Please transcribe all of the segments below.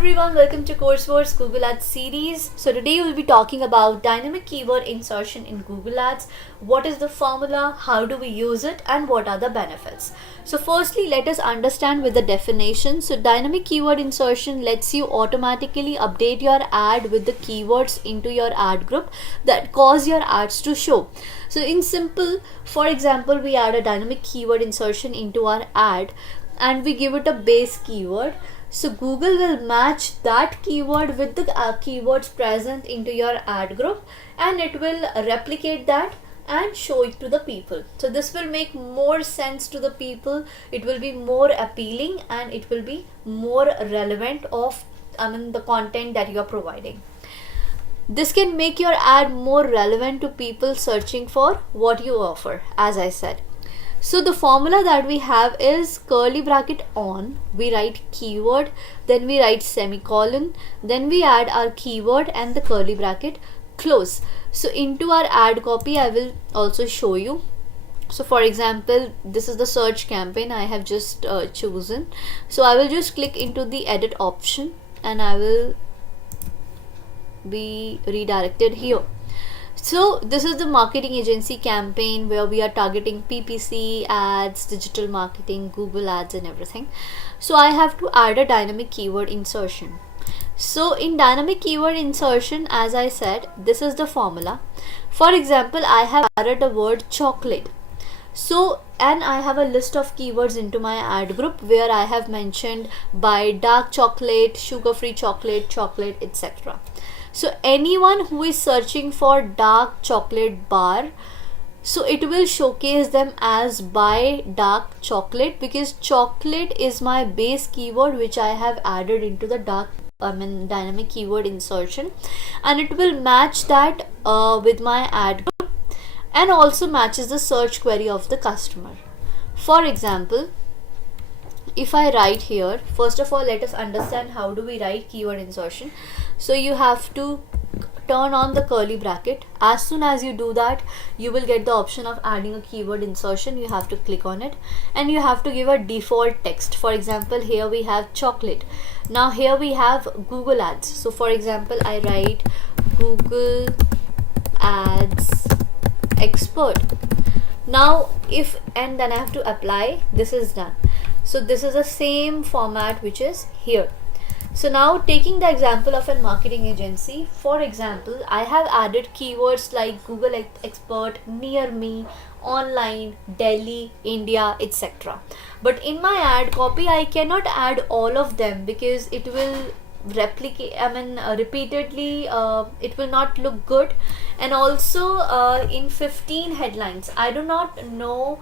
everyone, welcome to Vourse Google Ads series. So today we'll be talking about dynamic keyword insertion in Google Ads. What is the formula, how do we use it, and what are the benefits? So firstly, let us understand with the definition. So dynamic keyword insertion lets you automatically update your ad with the keywords into your ad group that cause your ads to show. So in simple, for example, we add a dynamic keyword insertion into our ad and we give it a base keyword. So Google will match that keyword with the keywords present into your ad group, and it will replicate that and show it to the people. So this will make more sense to the people. It will be more appealing and it will be more relevant of the content that you are providing. This can make your ad more relevant to people searching for what you offer, as I said. So the formula that we have is curly bracket on, we write keyword, then we write semicolon, then we add our keyword and the curly bracket close. So into our ad copy I will also show you. So for example, this is the search campaign I have just chosen. So I will just click into the edit option and I will be redirected here. So this is the marketing agency campaign where we are targeting PPC ads, digital marketing, Google ads and everything. So I have to add a dynamic keyword insertion. So in dynamic keyword insertion, as I said, this is the formula. For example, I have added the word chocolate. So, and I have a list of keywords into my ad group where I have mentioned by dark chocolate, sugar-free chocolate, chocolate, etc. So anyone who is searching for dark chocolate bar, so it will showcase them as by dark chocolate, because chocolate is my base keyword which I have added into the dynamic keyword insertion, and it will match that with my ad group and also matches the search query of the customer. For example, if I write here, first of all let us understand how do we write keyword insertion. So you have to turn on the curly bracket. As soon as you do that, you will get the option of adding a keyword insertion. You have to click on it and you have to give a default text. For example, here we have chocolate. Now here we have Google ads. So for example, I write Google ads expert. Now and then I have to apply. This is done. So this is the same format which is here. So now taking the example of a marketing agency, for example, I have added keywords like Google expert, near me, online, Delhi, India, etc. But in my ad copy, I cannot add all of them because it will replicate, repeatedly, it will not look good. And also in 15 headlines, I do not know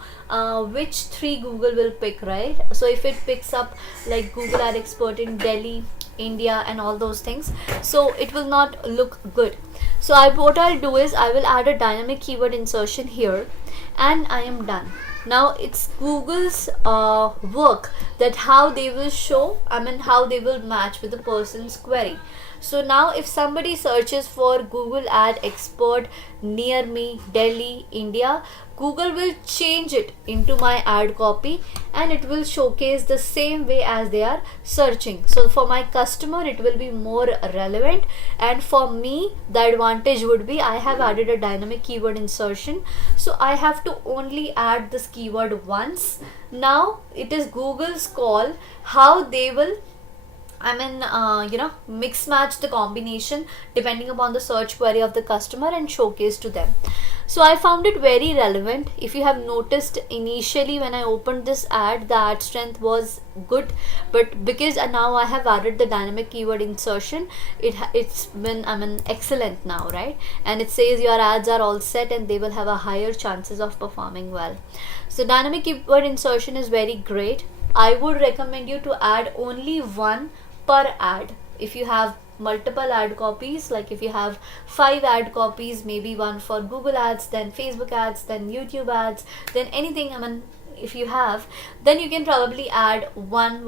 which 3 Google will pick, right? So if it picks up like Google ad expert in Delhi, India and all those things, so it will not look good. So what I'll do is I will add a dynamic keyword insertion here and I am done. Now it's Google's work that how they will show, how they will match with the person's query. So now if somebody searches for Google ad expert near me, Delhi, India, Google will change it into my ad copy and it will showcase the same way as they are searching. So for my customer it will be more relevant, and for me the advantage would be I have added a dynamic keyword insertion. So I have to only add this keyword once. Now it is Google's call how they will mix match the combination depending upon the search query of the customer and showcase to them. So I found it very relevant. If you have noticed, initially when I opened this ad, the ad strength was good, but because now I have added the dynamic keyword insertion, it's been excellent now, right? And it says your ads are all set and they will have a higher chances of performing well. So dynamic keyword insertion is very great. I would recommend you to add only one per ad. If you have multiple ad copies, like if you have 5 ad copies, maybe one for Google ads, then Facebook ads, then YouTube ads, then anything, if you have, then you can probably add one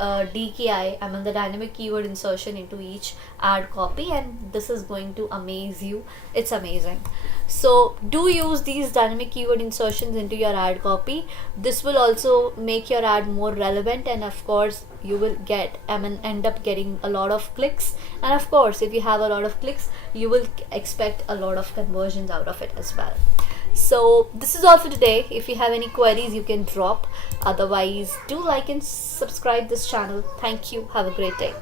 DKI, I mean the dynamic keyword insertion, into each ad copy, and this is going to amaze you. It's amazing. So do use these dynamic keyword insertions into your ad copy. This will also make your ad more relevant, and of course you will end up getting a lot of clicks, and of course if you have a lot of clicks, you will expect a lot of conversions out of it as well. So this is all for today. If you have any queries, you can drop. Otherwise, do like and subscribe this channel. Thank you. Have a great day.